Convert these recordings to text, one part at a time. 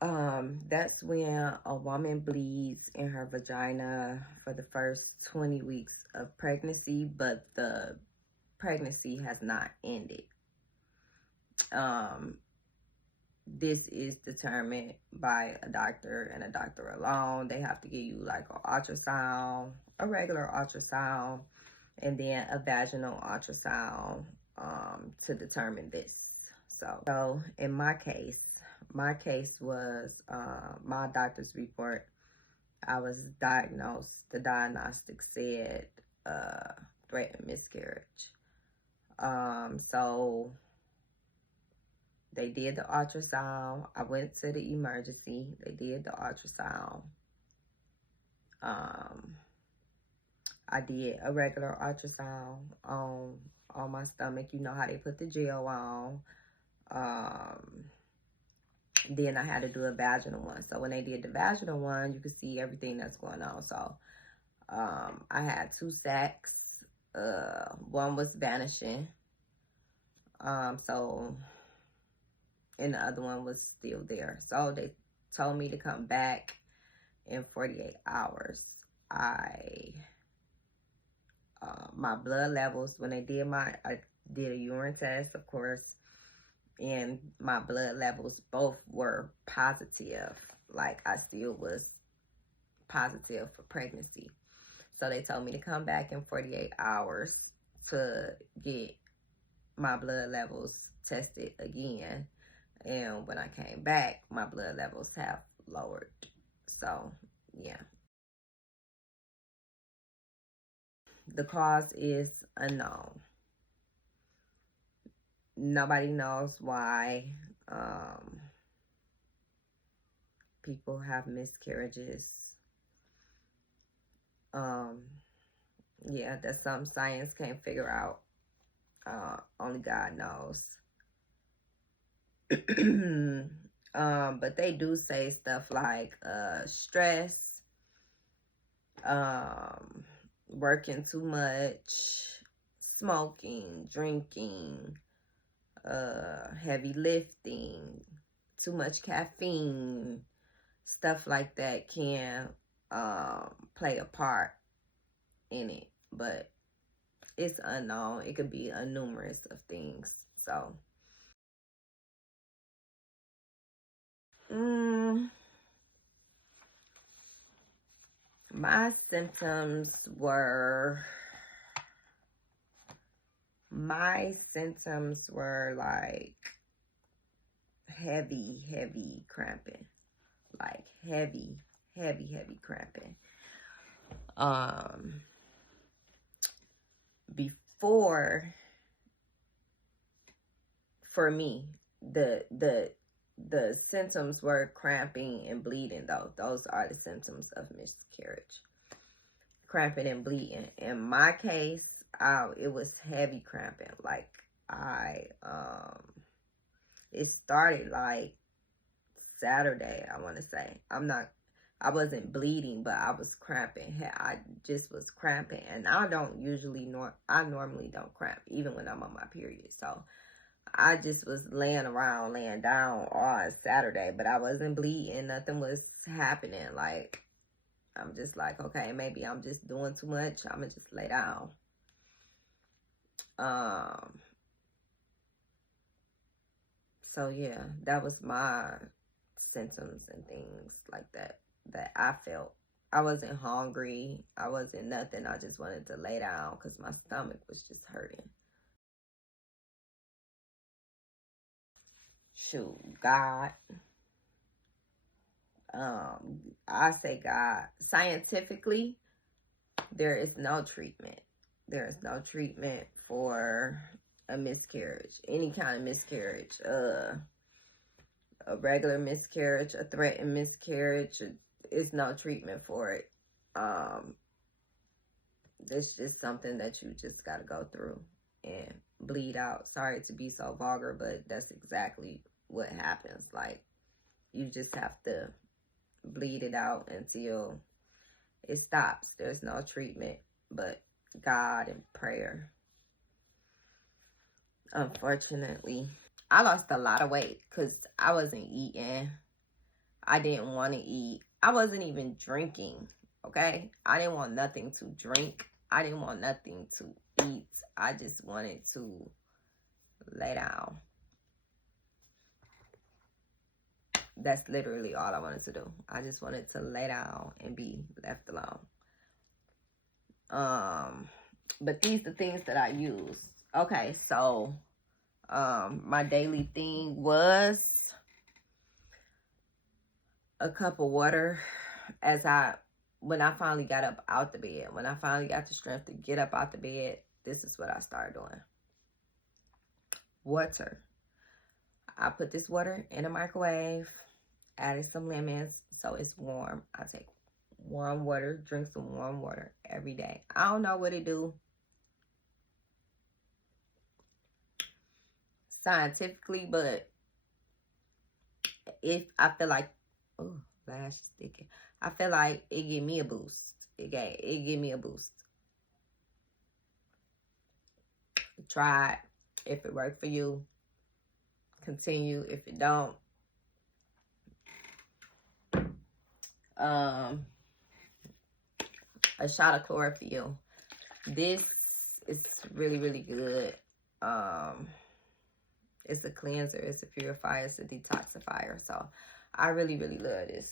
That's when a woman bleeds in her vagina for the first 20 weeks of pregnancy, but the pregnancy has not ended. This is determined by a doctor and a doctor alone. They have to give you like an ultrasound, a regular ultrasound, and then a vaginal ultrasound to determine this. So in my case was my doctor's report. I was diagnosed. The diagnostic said threatened miscarriage. So they did the ultrasound. I went to the emergency. They did the ultrasound. I did a regular ultrasound on my stomach. You know how they put the gel on. Then I had to do a vaginal one. So when they did the vaginal one, you could see everything that's going on. So I had 2 sacs. One was vanishing. So and the other one was still there. So they told me to come back in 48 hours. My blood levels, when I did a urine test, of course, and my blood levels both were positive. Like, I still was positive for pregnancy. So they told me to come back in 48 hours to get my blood levels tested again. And when I came back, my blood levels have lowered. So, yeah. The cause is unknown. Nobody knows why people have miscarriages. Yeah, that's something science can't figure out. Only God knows. But they do say stuff like stress, working too much, smoking, drinking, heavy lifting, too much caffeine, stuff like that can play a part in it. But it's unknown. It could be a numerous of things. So my symptoms were like heavy cramping. Like heavy cramping. Before, for me, the symptoms were cramping and bleeding, though. Those are the symptoms of miscarriage. Cramping and bleeding. In my case, it was heavy cramping. Like, it started like Saturday, I want to say. I wasn't bleeding, but I was cramping. I just was cramping. And I normally don't cramp, even when I'm on my period. So I just was laying down on Saturday, but I wasn't bleeding. Nothing was happening. Like, I'm just like, okay, maybe I'm just doing too much. I'm going to just lay down. So yeah, that was my symptoms and things like that I felt. I wasn't hungry. I wasn't nothing. I just wanted to lay down because my stomach was just hurting. Shoot, God. I say God. Scientifically, there is no treatment. There is no treatment for a miscarriage. Any kind of miscarriage. A regular miscarriage, a threatened miscarriage. It's no treatment for it. It's just something that you just got to go through and bleed out. Sorry to be so vulgar, but that's exactly what happens. Like, you just have to bleed it out until it stops. There's no treatment but God and prayer. Unfortunately, I lost a lot of weight because I wasn't eating. I didn't want to eat. I wasn't even drinking, okay? I didn't want nothing to drink. I didn't want nothing to eat. I just wanted to lay down. That's literally all I wanted to do. I just wanted to lay down and be left alone. But these are the things that I use. Okay, so my daily thing was a cup of water when I finally got up out the bed. When I finally got the strength to get up out the bed, this is what I started doing. Water. I put this water in a microwave, added some lemons so it's warm. I take warm water, drink some warm water every day. I don't know what it do scientifically, but if I feel like, oh, lash is sticking. I feel like it give me a boost. It give me a boost. Try it. If it worked for you, continue. If it don't, a shot of chlorophyll. This is really, really good. It's a cleanser, it's a purifier, it's a detoxifier. So I really, really love this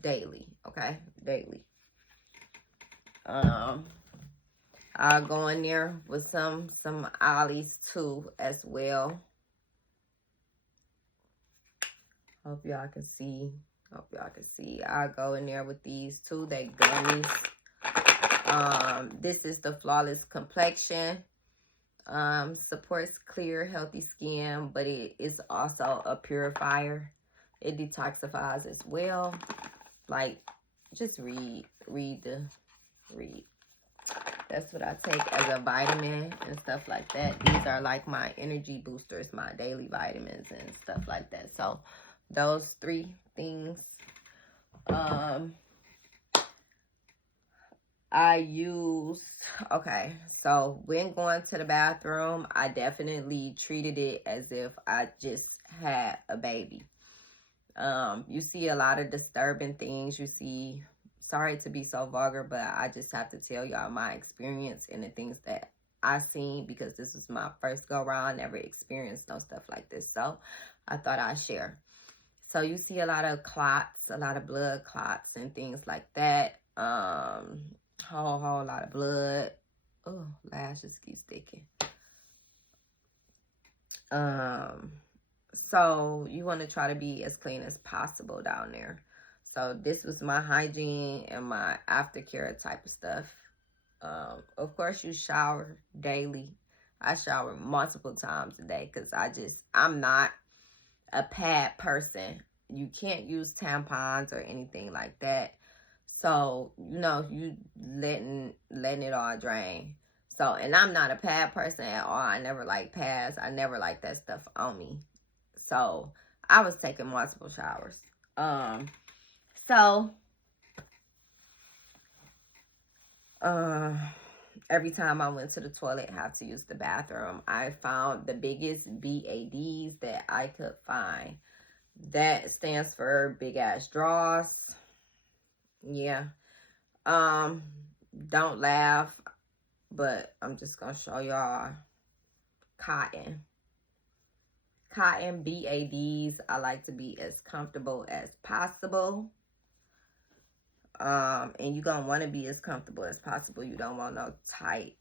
daily, okay? Daily. I'll go in there with some Ollies too as well. Hope y'all can see. I'll go in there with these too. They gummies. This is the Flawless Complexion. Supports clear, healthy skin, but it is also a purifier. It detoxifies as well. Like, just read. That's what I take as a vitamin and stuff like that. These are like my energy boosters, my daily vitamins and stuff like that. So those 3 things. I use, okay, so when going to the bathroom, I definitely treated it as if I just had a baby. You see a lot of disturbing things. You see, sorry to be so vulgar, but I just have to tell y'all my experience and the things that I seen, because this was my first go around. I never experienced no stuff like this, so I thought I'd share. So you see a lot of clots, a lot of blood clots and things like that. Whole lot of blood. Oh, lashes keep sticking. So you want to try to be as clean as possible down there. So this was my hygiene and my aftercare type of stuff. Of course, you shower daily. I shower multiple times a day because I'm not a pad person. You can't use tampons or anything like that. So, you know, you letting it all drain. So, and I'm not a pad person at all. I never like pads. I never like that stuff on me. So, I was taking multiple showers. Every time I went to the toilet, have to use the bathroom, I found the biggest BADs that I could find. That stands for big ass draws. Yeah. Don't laugh, but I'm just gonna show y'all cotton BADs. I like to be as comfortable as possible. And you're gonna want to be as comfortable as possible. You don't want no tight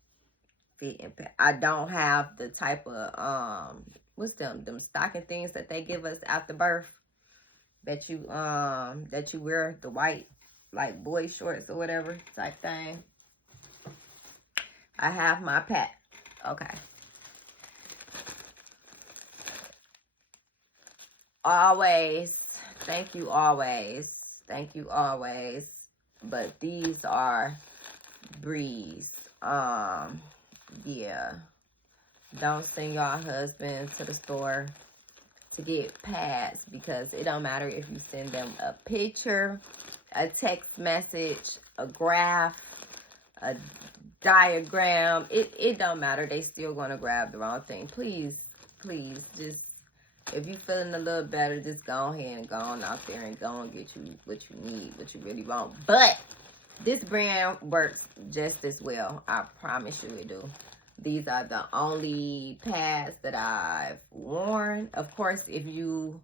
fit and I don't have the type of what's them stocking things that they give us after birth that you wear, the white like boy shorts or whatever type thing. I have my pad. Okay. Always. Thank you always. Thank you always. But these are Breeze. Yeah. Don't send y'all husband to the store to get pads, because it don't matter if you send them a picture, a text message, a graph, a diagram. It don't matter. They still gonna grab the wrong thing. Please, just If you feeling a little better, just go ahead and go on out there and go and get you what you need, what you really want. But this brand works just as well. I promise you it do. These are the only pads that I've worn. Of course, if you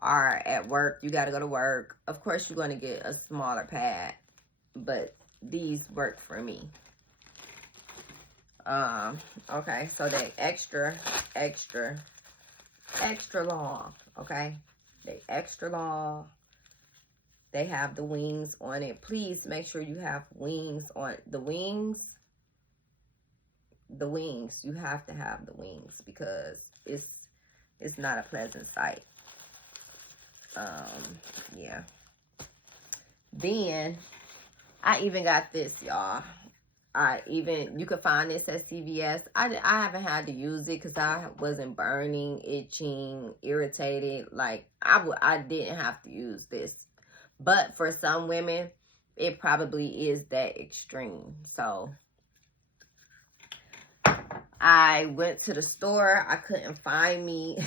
are at work, you got to go to work. Of course, you're going to get a smaller pad. But these work for me. Okay, so they extra long, okay? They extra long. They have the wings on it. Please make sure you have wings on the wings. The wings, you have to have the wings because it's not a pleasant sight. Yeah. Then I even got this, y'all. You could find this at CVS. I haven't had to use it because I wasn't burning, itching, irritated. Like, I didn't have to use this. But for some women, it probably is that extreme. So, I went to the store. I couldn't find me.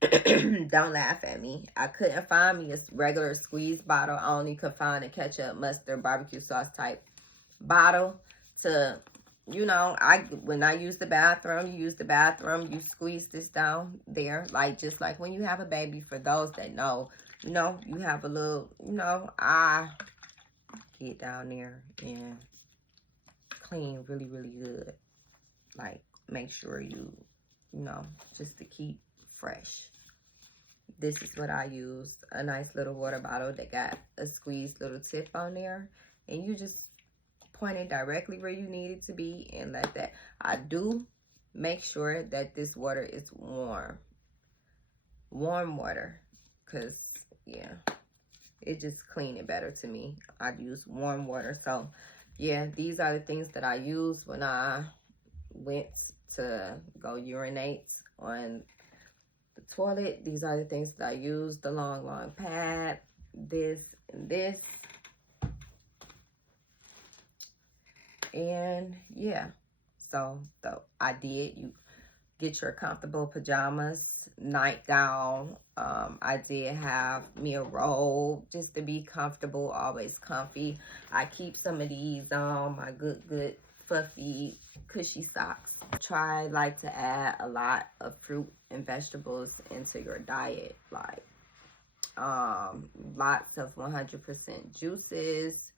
Don't laugh at me. I couldn't find me a regular squeeze bottle. I only could find a ketchup, mustard, barbecue sauce type bottle to, you know, when I use the bathroom, you squeeze this down there, like just like when you have a baby. For those that know, you know, you have a little, you know, I get down there and clean really, really good. Like, make sure you know, just to keep fresh. This is what I use, a nice little water bottle that got a squeezed little tip on there, and you just point it directly where you need it to be and let that. I do make sure that this water is warm water, because yeah, it just clean it better to me. I use warm water. So yeah, these are the things that I use when I went to go urinate on the toilet. These are the things that I use. The long pad, this and this. And yeah, so I did. You get your comfortable pajamas, nightgown. I did have me a robe just to be comfortable, always comfy. I keep some of these on, my good fluffy cushy socks. Like to add a lot of fruit and vegetables into your diet, like lots of 100% juices,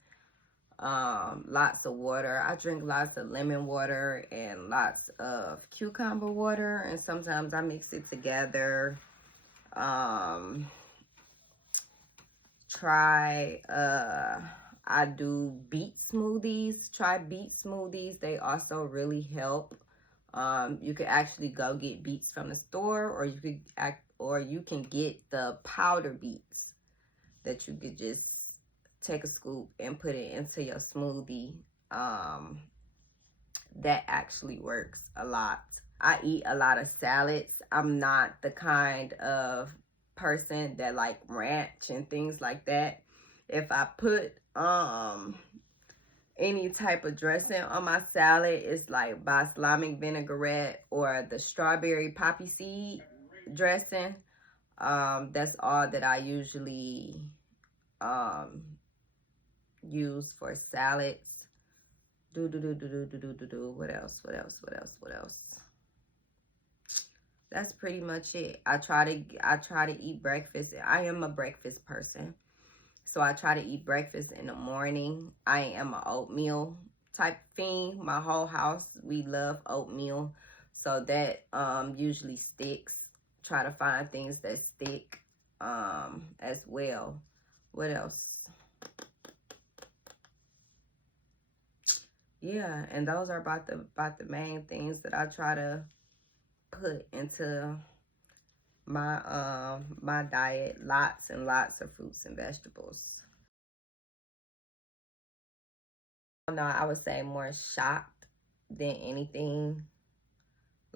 lots of water. I drink lots of lemon water and lots of cucumber water, and sometimes I mix it together. I do beet smoothies. Try beet smoothies. They also really help. You could actually go get beets from the store, or you can get the powder beets that you could just take a scoop and put it into your smoothie. That actually works a lot. I eat a lot of salads. I'm not the kind of person that like ranch and things like that. If I put any type of dressing on my salad, it's like balsamic vinaigrette or the strawberry poppy seed dressing. That's all that I usually use for salads. What else? That's pretty much it. I try to eat breakfast. I am a breakfast person, so I try to eat breakfast in the morning. I am an oatmeal type thing. My whole house, we love oatmeal, so that usually sticks. Try to find things that stick as well. What else? Yeah, and those are about the main things that I try to put into my my diet. Lots and lots of fruits and vegetables. No, I would say more shocked than anything.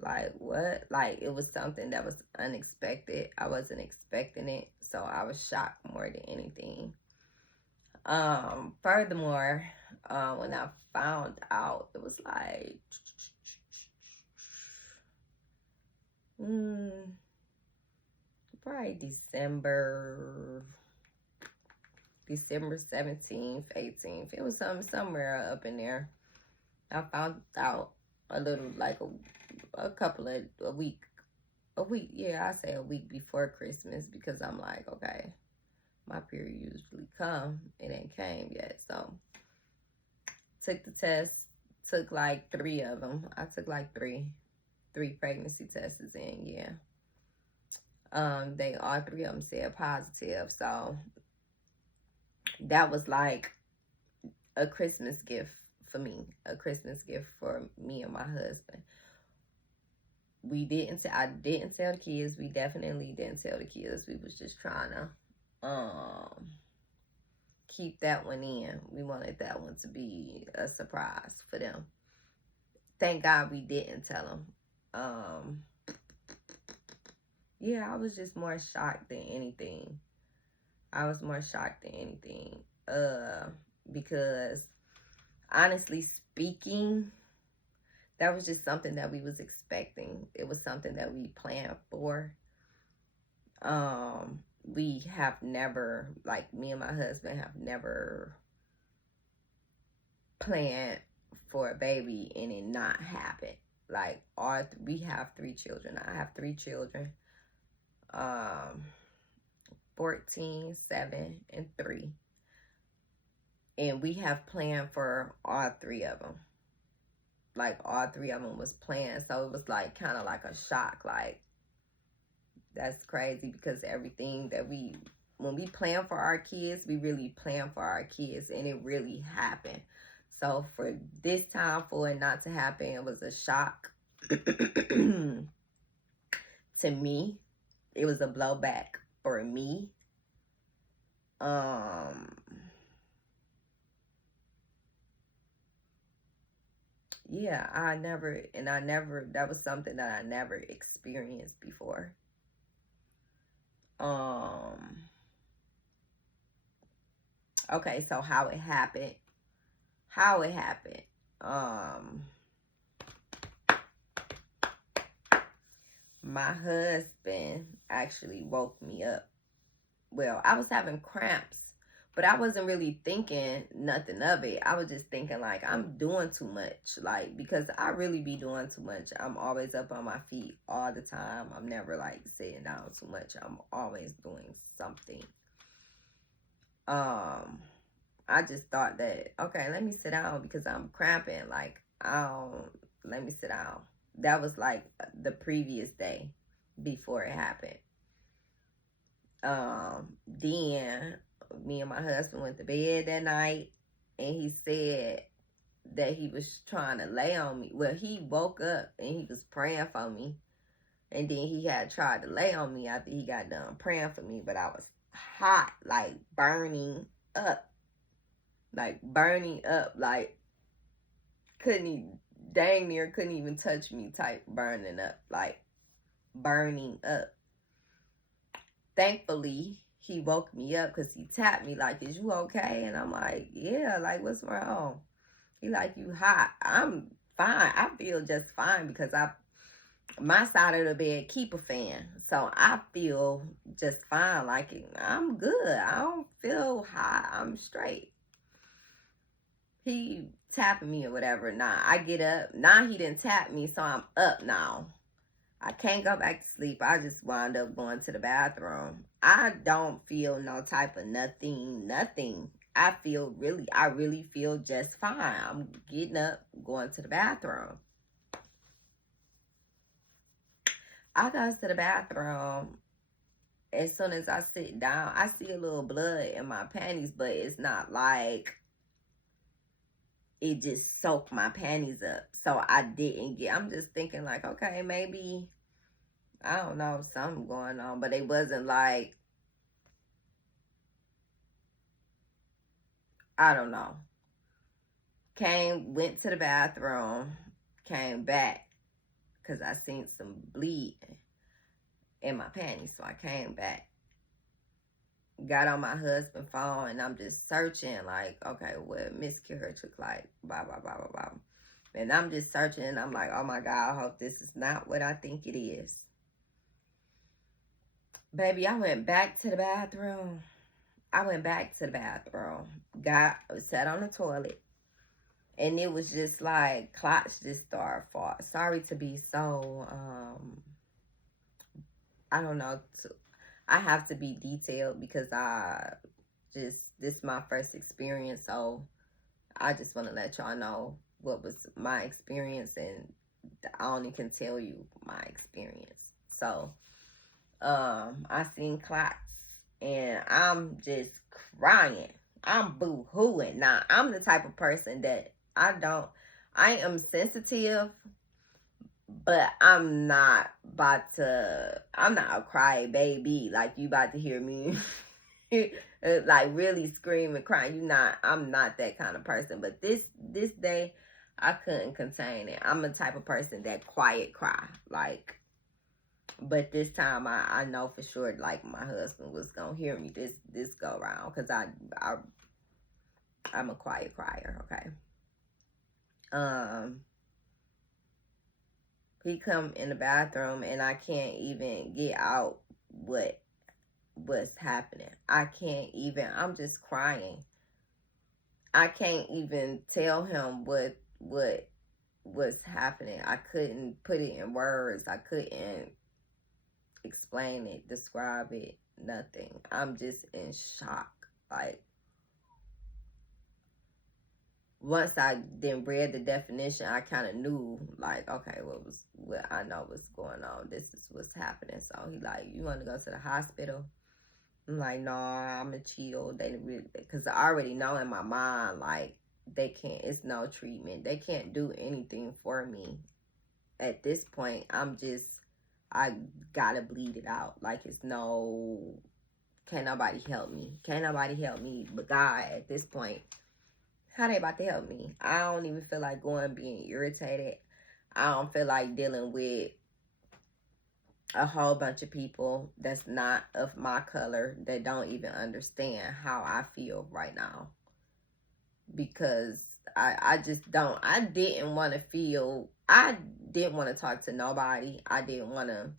Like, what? Like, it was something that was unexpected. I wasn't expecting it, so I was shocked more than anything. Furthermore, when I found out, it was like probably December 17th, 18th. It was somewhere up in there. I found out a little, like a week, yeah, I say a week before Christmas, because I'm like, okay, my period usually come. It ain't came yet. So took the test, took like 3 of them. I took like three pregnancy tests in, yeah. They all 3 of them said positive. So that was like a Christmas gift for me, a Christmas gift for me and my husband. I didn't tell the kids. We definitely didn't tell the kids. We was just trying to keep that one in. We wanted that one to be a surprise for them. Thank God we didn't tell them. Yeah, I was just more shocked than anything. Because honestly speaking, that was just something that we was expecting. It was something that we planned for. We have never, like, me and my husband have never planned for a baby and it not happen. Like, we have 3 children. I have 3 children. 14, 7, and 3. And we have planned for all 3 of them. Like, all 3 of them was planned. So it was like kind of like a shock. Like, that's crazy, because everything that when we plan for our kids, we really plan for our kids, and it really happened. So for this time, for it not to happen, it was a shock to me. It was a blowback for me. Yeah, that was something that I never experienced before. Okay, so how it happened. My husband actually woke me up. Well, I was having cramps, but I wasn't really thinking nothing of it. I was just thinking, like, I'm doing too much. Like, because I really be doing too much. I'm always up on my feet all the time. I'm never, like, sitting down too much. I'm always doing something. I just thought that, okay, let me sit down because I'm cramping. Like, let me sit down. That was like the previous day before it happened. Then me and my husband went to bed that night, and he said that he was trying to lay on me. Well, he woke up and he was praying for me, and then he had tried to lay on me after he got done praying for me, but I was hot, like burning up, like dang near couldn't even touch me type burning up, like burning up. Thankfully, he woke me up because he tapped me like, is you okay? And I'm like, yeah, like, what's wrong? He like, you hot. I'm fine. I feel just fine because my side of the bed keep a fan. So I feel just fine. Like, I'm good. I don't feel hot. I'm straight. He tapping me or whatever. Nah, I get up. Nah, he didn't tap me, so I'm up now. I can't go back to sleep. I just wound up going to the bathroom. I don't feel no type of nothing. I really feel just fine. I'm getting up, going to the bathroom. I go to the bathroom. As soon as I sit down, I see a little blood in my panties, but it's not like it just soaked my panties up. So I'm just thinking like, okay, maybe, I don't know, something going on. But it wasn't like, I don't know. Went to the bathroom, came back, because I seen some bleed in my panties. So I came back, got on my husband's phone, and I'm just searching like, okay, what miscarriage look like, blah, blah, blah, blah, blah. And I'm just searching, and I'm like, oh my God, I hope this is not what I think it is. Baby, I went back to the bathroom. Sat on the toilet, and it was just like clots just started falling. Sorry to be so, I don't know. I have to be detailed because this is my first experience, so I just want to let y'all know what was my experience, and I only can tell you my experience. So, I seen clots, and I'm just crying. I'm boo-hooing. Now, I'm the type of person that I am sensitive, but I'm not I'm not a cry baby. Like, you about to hear me like really scream and cry. I'm not that kind of person. But this day, I couldn't contain it. I'm the type of person that quiet cry. Like, but this time I know for sure, like, my husband was gonna hear me this go around, because I'm a quiet crier. Okay. He come in the bathroom, and I can't even get out what's happening. I'm just crying. I can't even tell him what was happening. I couldn't put it in words. I couldn't explain it, describe it, nothing. I'm just in shock. Like, once I then read the definition, I kind of knew, like, okay, what I know what's going on. This is what's happening. So he like, you want to go to the hospital? I'm like, no, I'm a chill. They really, because I already know in my mind, like, they can't. It's no treatment. They can't do anything for me. At this point, I gotta bleed it out. Like, can't nobody help me. Can't nobody help me but God at this point. How they about to help me? I don't even feel like going being irritated. I don't feel like dealing with a whole bunch of people that's not of my color, that don't even understand how I feel right now. Because I just don't. I didn't want to talk to nobody. I didn't want to.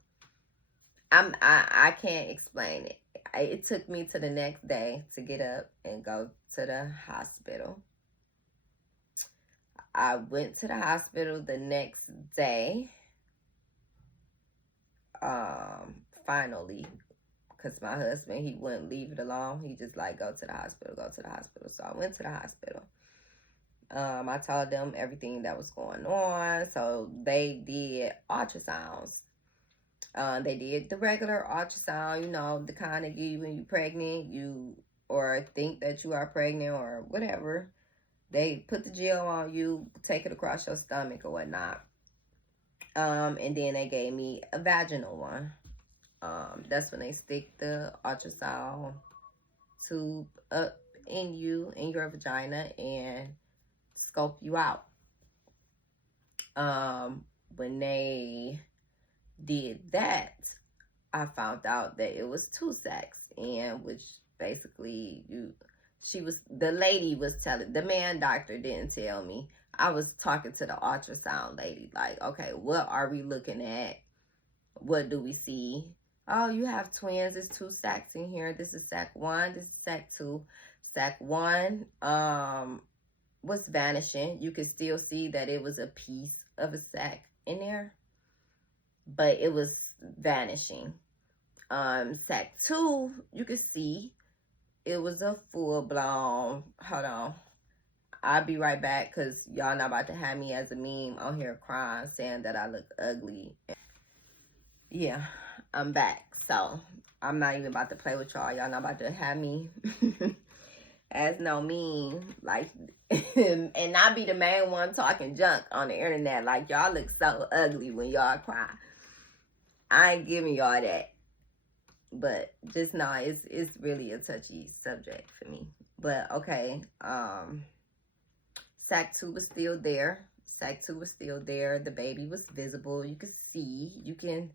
I can't explain it. It took me to the next day to get up and go to the hospital. I went to the hospital the next day. Finally, because my husband, he wouldn't leave it alone. He just like, go to the hospital, go to the hospital. So I went to the hospital. I told them everything that was going on. So they did ultrasounds. They did the regular ultrasound, the kind of give you when you're pregnant, or think that you are pregnant or whatever. They put the gel on you, take it across your stomach or whatnot. And then they gave me a vaginal one. That's when they stick the ultrasound tube up in your vagina, and scope you out. When they did that, I found out that it was 2 sacs, and which basically the lady was telling, the man doctor didn't tell me. I was talking to the ultrasound lady, like, okay, what are we looking at? What do we see? Oh, you have twins. There's 2 sacs in here. This is sac 1. This is sac 2. Sac 1 was vanishing. You could still see that it was a piece of a sac in there, but it was vanishing. Sac 2, you could see it was a full-blown, hold on, I'll be right back, because y'all not about to have me as a meme on here crying, saying that I look ugly. Yeah, I'm back. So I'm not even about to play with y'all. Y'all not about to have me as no meme, like, and not be the main one talking junk on the internet. Like, y'all look so ugly when y'all cry. I ain't giving y'all that. But just know it's really a touchy subject for me. But okay, sac 2 was still there. Sac 2 was still there. The baby was visible. You could see. You can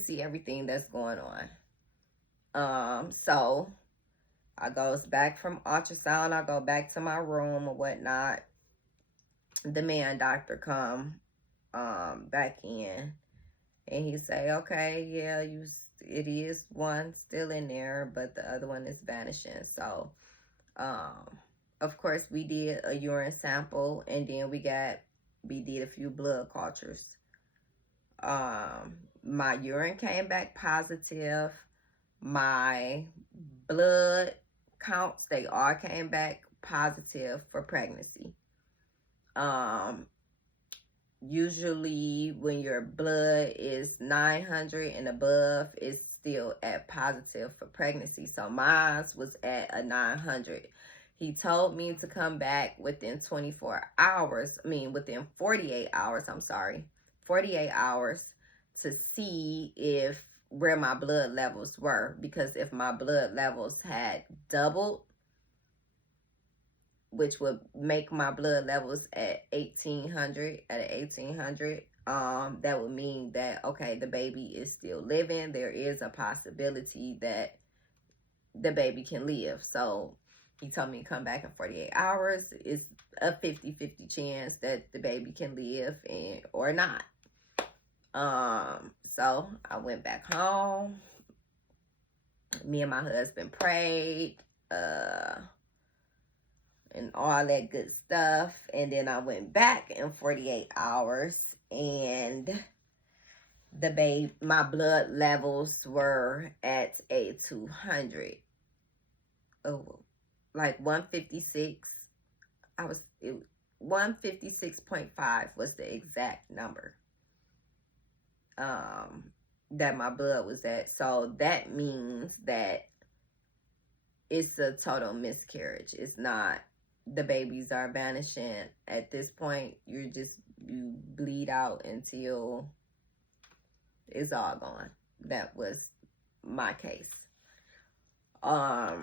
see everything that's going on. So I goes back from ultrasound. I go back to my room or whatnot. The man doctor come back in, and he say, okay, yeah, you it is one still in there, but the other one is vanishing. So, of course, we did a urine sample, and then we did a few blood cultures. My urine came back positive. My blood counts, they all came back positive for pregnancy. Usually when your blood is 900 and above, it's still at positive for pregnancy. So mine was at a 900. He told me to come back within 24 hours. Within 48 hours, 48 hours, to see if where my blood levels were. Because if my blood levels had doubled, which would make my blood levels at 1800, that would mean that, okay, the baby is still living. There is a possibility that the baby can live. So he told me to come back in 48 hours. It's a 50-50 chance that the baby can live or not. So I went back home. Me and my husband prayed, and all that good stuff. And then I went back in 48 hours, and my blood levels were at a 200. Oh, like 156. 156.5 was the exact number that my blood was at. So that means that it's a total miscarriage. It's not, the babies are vanishing at this point. You bleed out until it's all gone. That was my case. I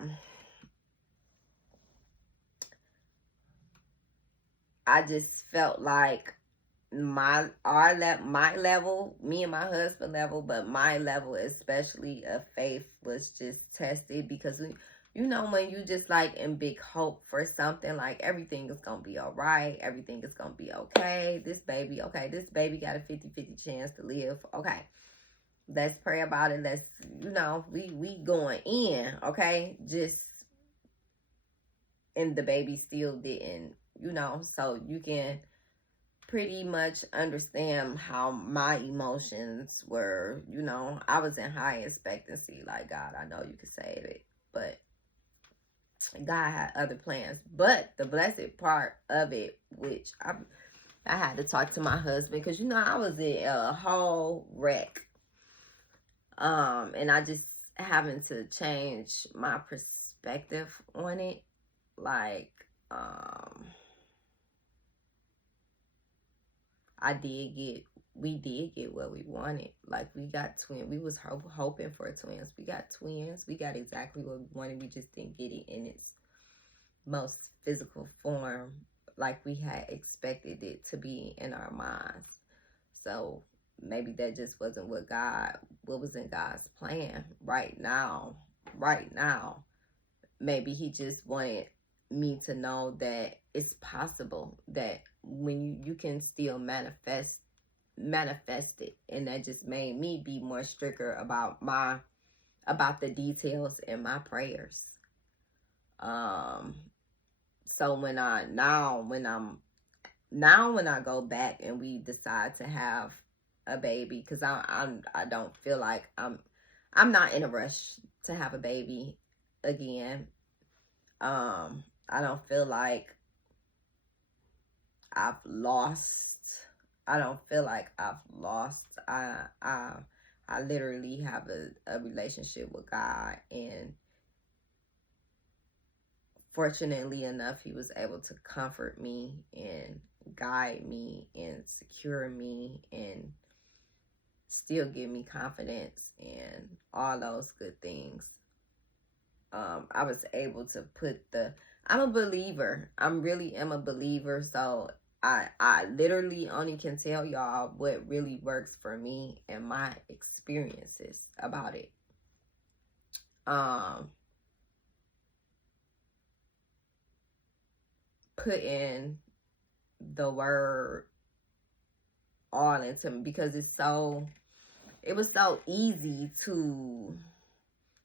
just felt like my level, me and my husband level, but my level especially of faith was just tested, because when you just like in big hope for something, like everything is gonna be all right, everything is gonna be okay, this baby got a 50-50 chance to live. Okay, let's pray about it. Let's, we going in, okay, and the baby still didn't, so you can pretty much understand how my emotions were. I was in high expectancy, like, God, I know you can save it, but God had other plans. But the blessed part of it, which I had to talk to my husband, because I was in a whole wreck, and I just having to change my perspective on it, like, we did get what we wanted. Like, we got twins. We was hoping for twins. We got twins. We got exactly what we wanted. We just didn't get it in its most physical form, like we had expected it to be in our minds. So maybe that just wasn't what was in God's plan right now. Maybe he just wanted me to know that it's possible, that when you can still manifest it. And that just made me be more stricter about the details in my prayers. So when I go back and we decide to have a baby, because I don't feel like I'm not in a rush to have a baby again. I don't feel like I've lost. I don't feel like I've lost. I literally have a relationship with God, and fortunately enough, he was able to comfort me and guide me and secure me and still give me confidence and all those good things. I was able to I'm a believer. I really am a believer. So I literally only can tell y'all what really works for me and my experiences about it. Putting the word all into me, because it's it was so easy to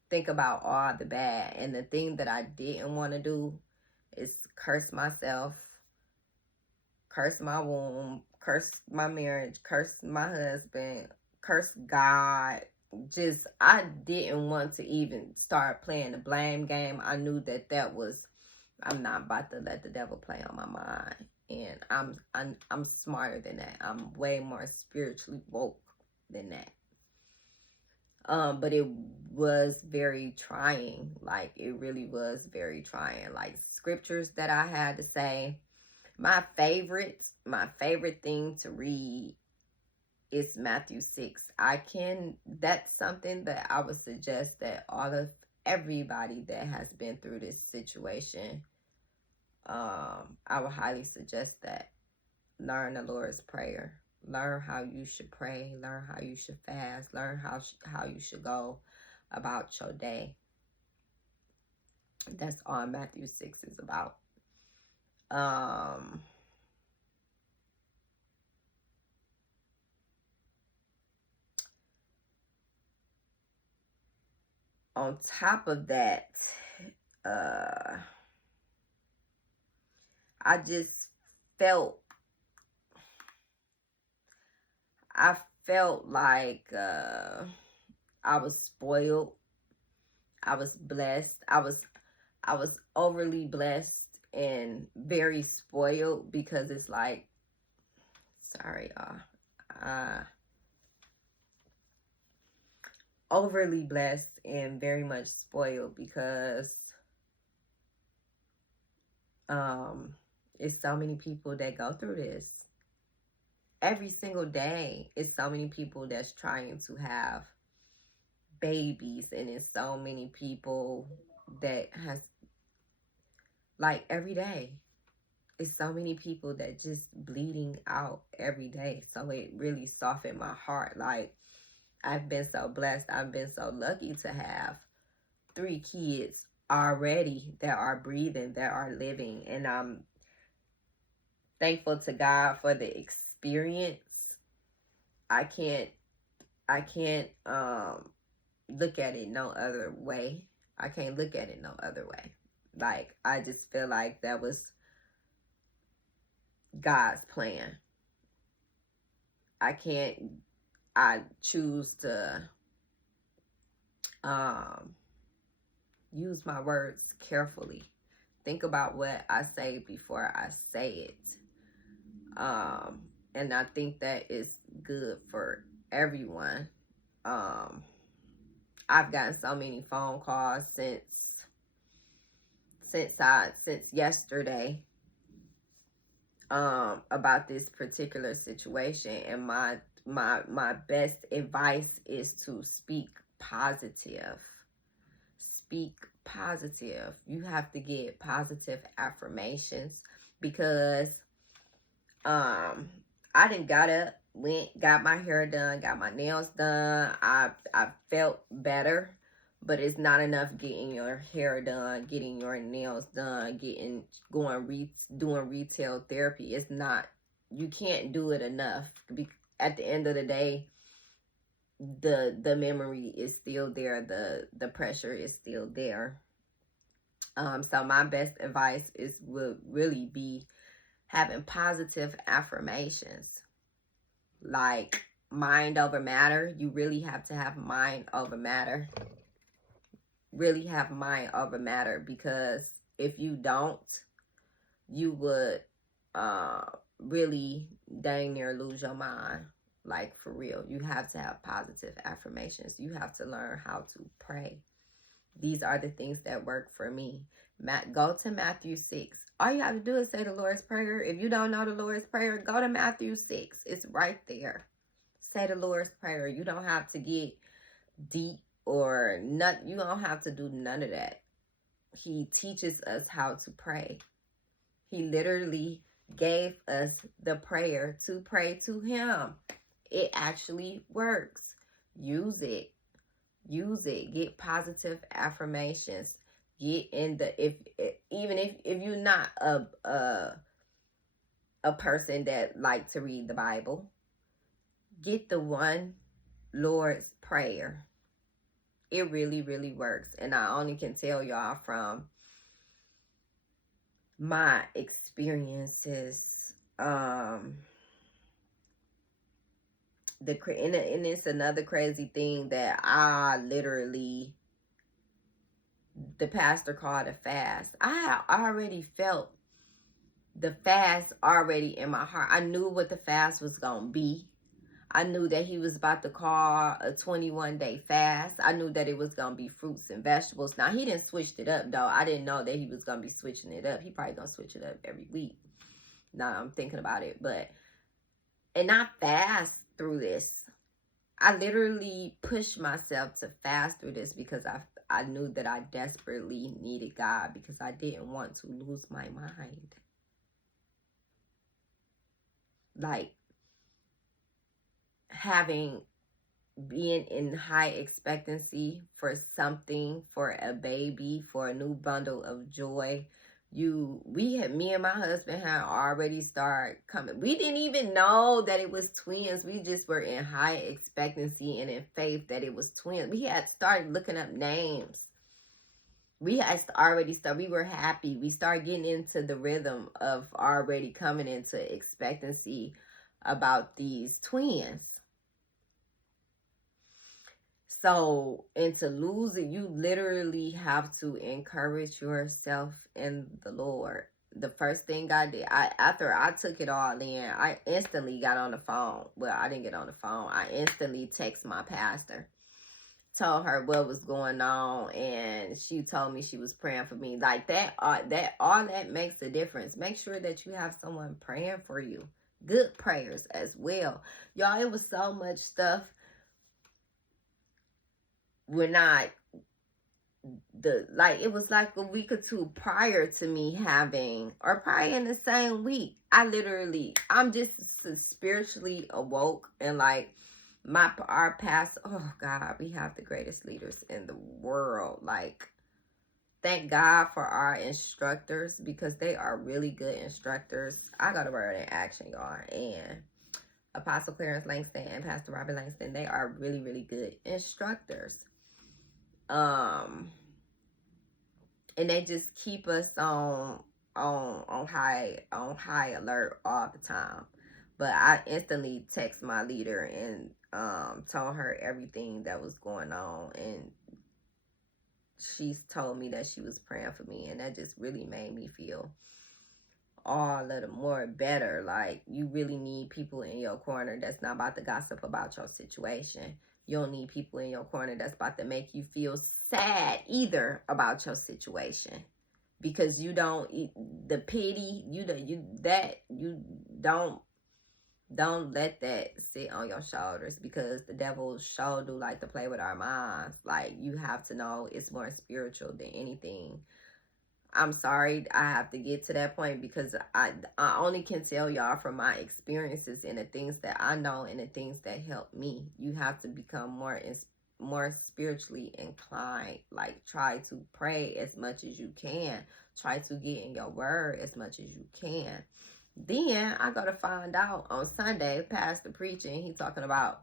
think about all the bad. And the thing that I didn't want to do is curse myself, curse my womb, curse my marriage, curse my husband, curse God. Just, I didn't want to even start playing the blame game. I knew that was, I'm not about to let the devil play on my mind. And I'm smarter than that. I'm way more spiritually woke than that. But it was very trying. Like, it really was very trying. Like, scriptures that I had to say. My favorite thing to read is Matthew 6. That's something that I would suggest that everybody that has been through this situation, I would highly suggest that. Learn the Lord's Prayer. Learn how you should pray. Learn how you should fast. Learn how you should go about your day. That's all Matthew 6 is about. On top of that, I just felt, like I was spoiled. I was blessed. I was overly blessed and very spoiled, because it's like, sorry, overly blessed and very much spoiled, because it's so many people that go through this every single day. It's so many people that's trying to have babies, and it's so many people that has, like, every day. It's so many people that just bleeding out every day. So it really softened my heart. Like, I've been so blessed. I've been so lucky to have 3 kids already that are breathing, that are living. And I'm thankful to God for the experience. I can't look at it no other way. I can't look at it no other way. Like, I just feel like that was God's plan. I choose to use my words carefully. Think about what I say before I say it. And I think that is good for everyone. I've gotten so many phone calls since yesterday about this particular situation, and my best advice is to speak positive. Speak positive. You have to get positive affirmations, because I done got up, got my hair done, got my nails done. I felt better, but it's not enough getting your hair done, getting your nails done, doing retail therapy. It's not, you can't do it enough. At the end of the day, the memory is still there, the pressure is still there. So my best advice would really be having positive affirmations, like mind over matter. You really have to have mind over matter. Really have mind over matter, because if you don't, you would really dang near lose your mind. Like, for real. You have to have positive affirmations. You have to learn how to pray. These are the things that work for me. Go to Matthew 6. All you have to do is say the Lord's Prayer. If you don't know the Lord's Prayer, go to Matthew 6. It's right there. Say the Lord's Prayer. You don't have to get deep or not. You don't have to do none of that. He teaches us how to pray. He literally gave us the prayer to pray to him. It actually works. Use it. Use it. Get positive affirmations. Get in the, even if you're not a person that like to read the Bible, get the one Lord's Prayer. It really, really works. And I only can tell y'all from my experiences. And it's another crazy thing that I literally, the pastor called a fast. I had already felt the fast already in my heart. I knew what the fast was going to be. I knew that he was about to call a 21-day fast. I knew that it was going to be fruits and vegetables. Now, he didn't switch it up, though. I didn't know that he was going to be switching it up. He probably going to switch it up every week. Now I'm thinking about it. And I fast through this. I literally pushed myself to fast through this because I knew that I desperately needed God, because I didn't want to lose my mind. Like, being in high expectancy for something, for a baby, for a new bundle of joy. Me and my husband had already started coming. We didn't even know that it was twins. We just were in high expectancy and in faith that it was twins. We had started looking up names. We had already started. We were happy. We started getting into the rhythm of already coming into expectancy about these twins. So, and to lose it, you literally have to encourage yourself in the Lord. The first thing I did, after I took it all in, I instantly got on the phone. Well, I didn't get on the phone. I instantly texted my pastor, told her what was going on, and she told me she was praying for me. Like that, all that makes a difference. Make sure that you have someone praying for you. Good prayers as well. Y'all, it was so much stuff. It was like a week or two prior to me having, or probably in the same week, I'm just spiritually awoke, and like our past, oh God, we have the greatest leaders in the world. Like, thank God for our instructors, because they are really good instructors. I got a word in action, y'all, and Apostle Clarence Langston and Pastor Robert Langston, they are really, really good instructors. And they just keep us on high alert all the time. But I instantly text my leader and told her everything that was going on, and she's told me that she was praying for me, and that just really made me feel all of the more better. Like, you really need people in your corner that's not about to gossip about your situation. You don't need people in your corner that's about to make you feel sad either about your situation, because you don't the pity, you don't let that sit on your shoulders, because the devil sure do like to play with our minds. Like, you have to know it's more spiritual than anything. I'm sorry I have to get to that point, because I only can tell y'all from my experiences and the things that I know and the things that help me. You have to become more spiritually inclined. Like, try to pray as much as you can. Try to get in your word as much as you can. Then I got to find out on Sunday, pastor preaching, he talking about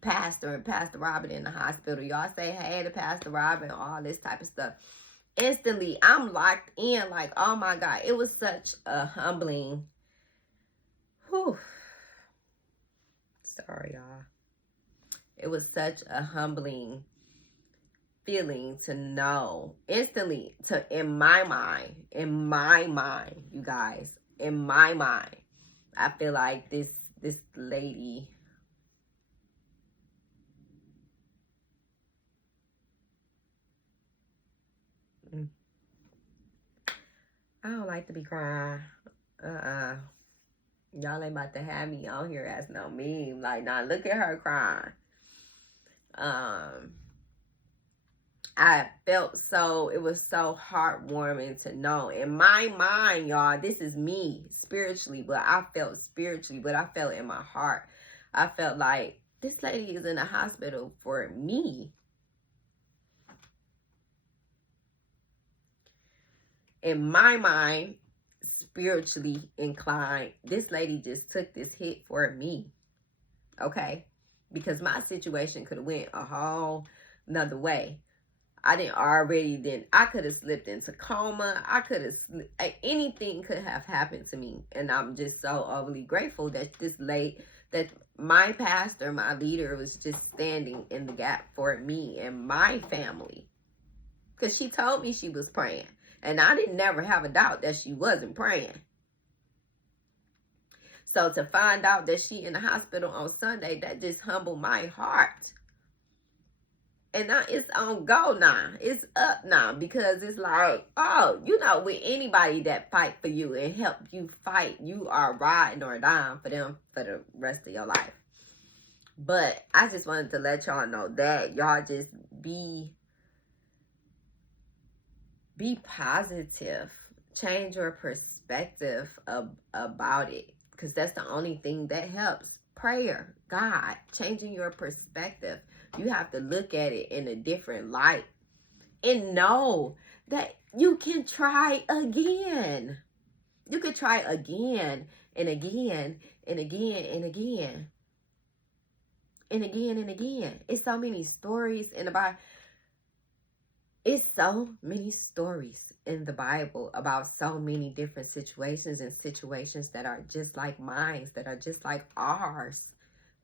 Pastor and Pastor Robert in the hospital. Y'all say hey to Pastor Robert and all this type of stuff. Instantly, I'm locked in. Like, oh my God, it was such a humbling. Sorry, y'all. It was such a humbling feeling to know instantly, in my mind, you guys, in my mind, I feel like this lady, I don't like to be crying. Y'all ain't about to have me on here as no meme. Like, nah, look at her crying. I felt it was so heartwarming to know. In my mind, y'all, this is me spiritually, but I felt spiritually, but I felt in my heart. I felt like this lady is in the hospital for me. In my mind, spiritually inclined, this lady just took this hit for me. okay? Because my situation could have went a whole another way. I could have slipped into coma. I could have, anything could have happened to me. And I'm just so overly grateful that that my pastor, my leader, was just standing in the gap for me and my family. Because she told me she was praying. And I didn't never have a doubt that she wasn't praying. So to find out that she in the hospital on Sunday, that just humbled my heart. And now it's on go now. It's up now, because it's like, oh, with anybody that fight for you and help you fight, you are riding or dying for them for the rest of your life. But I just wanted to let y'all know that y'all just be positive. Change your perspective about it, because that's the only thing that helps. Prayer, God, changing your perspective. You have to look at it in a different light and know that you can try again. You can try again and again and again and again and again and again. It's so many stories in the Bible. It's so many stories in the Bible about so many different situations, and situations that are just like mine, that are just like ours,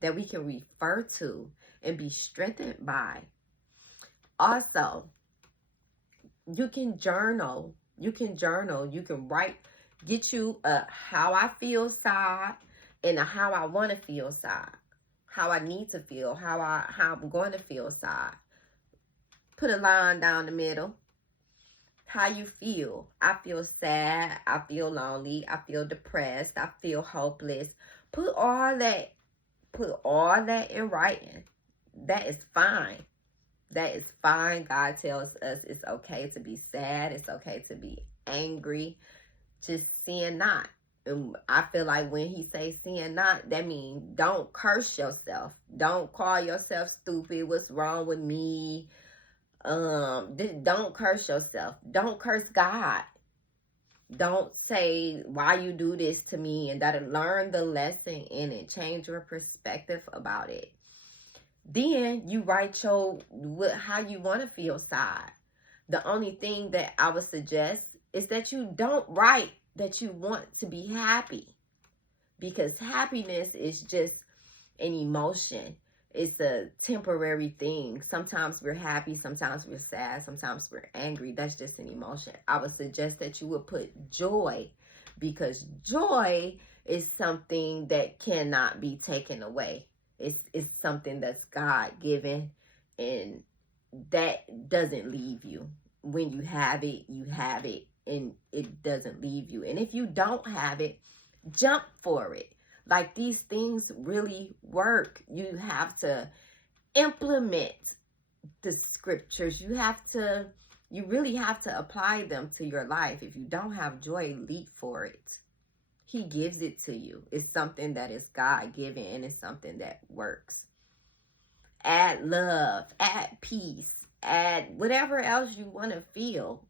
that we can refer to and be strengthened by. Also, you can journal. You can write, get you a how I feel side and a how I want to feel side. How I need to feel, how I'm going to feel side. Put a line down the middle. How you feel. I feel sad. I feel lonely. I feel depressed. I feel hopeless. Put all that in writing. That is fine. That is fine. God tells us it's okay to be sad. It's okay to be angry. Just sin not. And I feel like when he says sin not, that means don't curse yourself. Don't call yourself stupid. What's wrong with me? Don't curse yourself. Don't curse God. Don't say why you do this to me, and that. Learn the lesson in it. Change your perspective about it. Then you write how you want to feel side. The only thing that I would suggest is that you don't write that you want to be happy, because happiness is just an emotion. It's a temporary thing. Sometimes we're happy, sometimes we're sad, sometimes we're angry. That's just an emotion. I would suggest that you would put joy, because joy is something that cannot be taken away. It's something that's God-given, and that doesn't leave you. When you have it, and it doesn't leave you. And if you don't have it, jump for it. Like, these things really work. You have to implement the scriptures. You really have to apply them to your life. If you don't have joy, leap for it. He gives it to you. It's something that is God-given, and it's something that works. Add love, add peace, add whatever else you want to feel.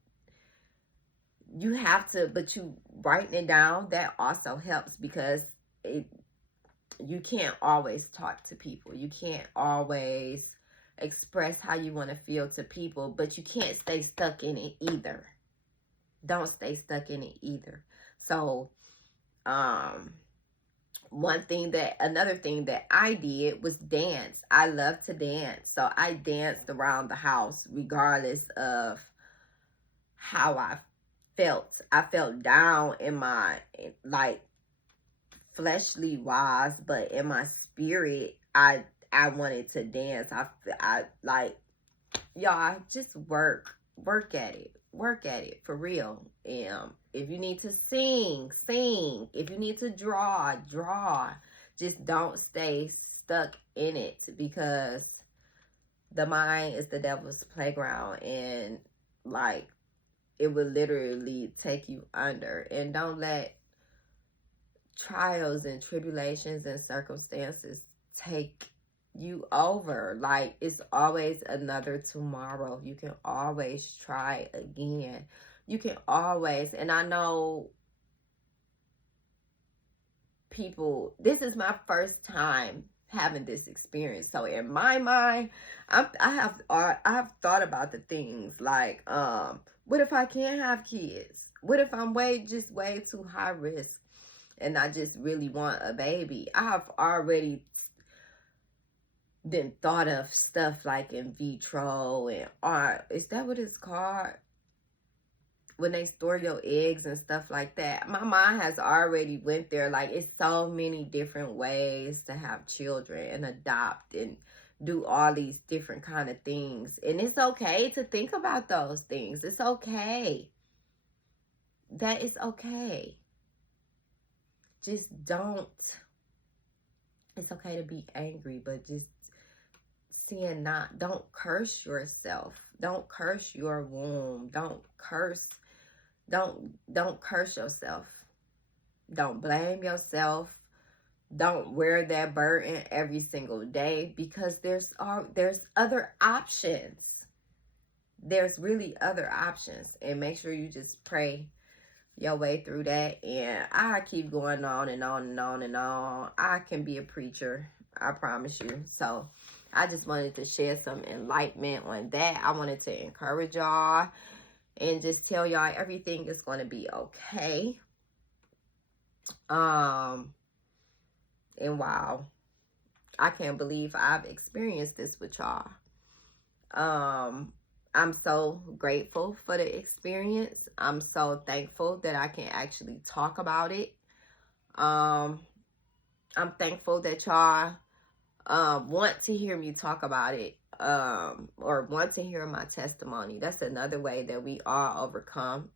You have to, but you writing it down, that also helps, because you can't always talk to people. You can't always express how you want to feel to people, but you can't stay stuck in it either. Don't stay stuck in it either. So, another thing that I did was dance. I love to dance. So I danced around the house regardless of how I felt. I felt down in my, like, fleshly wise, but in my spirit, I wanted to dance. I like, y'all, just work at it for real. If you need to sing. If you need to draw. Just don't stay stuck in it, because the mind is the devil's playground, and like, it will literally take you under. And don't let trials and tribulations and circumstances take you over. Like, it's always another tomorrow. You can always try again. You can always, and I know people, this is my first time having this experience. So in my mind, I have thought about the things like, what if I can't have kids? What if I'm way too high risk and I just really want a baby? I have already then thought of stuff like in vitro and is that what it's called? When they store your eggs and stuff like that. My mind has already went there. Like, it's so many different ways to have children and adopt and do all these different kind of things. And it's okay to think about those things. It's okay. That is okay. Just don't. It's okay to be angry, but just don't curse yourself. Don't curse your womb. Don't curse yourself. Don't blame yourself. Don't wear that burden every single day, because there's other options. There's really other options, and make sure you just pray your way through that. And I keep going on and on and on and on. I can be a preacher, I promise you. So I just wanted to share some enlightenment on that. I wanted to encourage y'all and just tell y'all everything is going to be okay. And wow, I can't believe I've experienced this with y'all. I'm so grateful for the experience. I'm so thankful that I can actually talk about it. I'm thankful that y'all want to hear me talk about it, or want to hear my testimony. That's another way that we all overcome.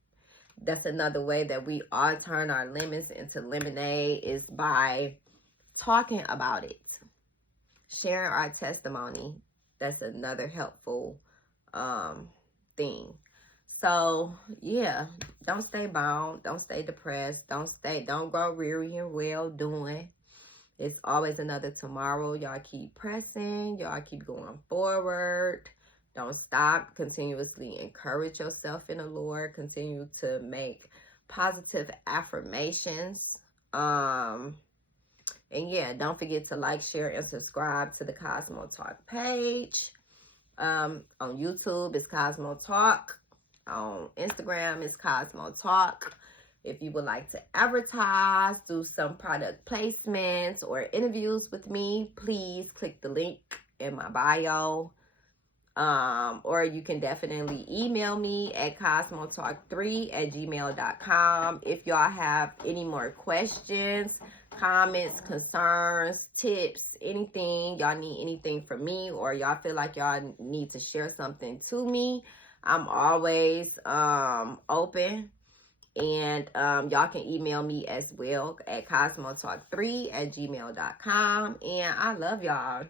That's another way that we all turn our lemons into lemonade, is by talking about it, sharing our testimony. That's another helpful thing. So yeah, don't stay bound, don't stay depressed, don't grow weary and well doing. It's always another tomorrow. Y'all keep pressing. Y'all keep going forward. Don't stop. Continuously encourage yourself in the Lord. Continue to make positive affirmations. And yeah, don't forget to like, share, and subscribe to the Cosmo Talk page. On YouTube, it's Cosmo Talk. On Instagram, it's Cosmo Talk. If you would like to advertise, do some product placements or interviews with me, please click the link in my bio. Or you can definitely email me at cosmotalk3@gmail.com. If y'all have any more questions, comments, concerns, tips, anything, y'all need anything from me, or y'all feel like y'all need to share something to me, I'm always open. And y'all can email me as well at cosmotalk3@gmail.com. And I love y'all.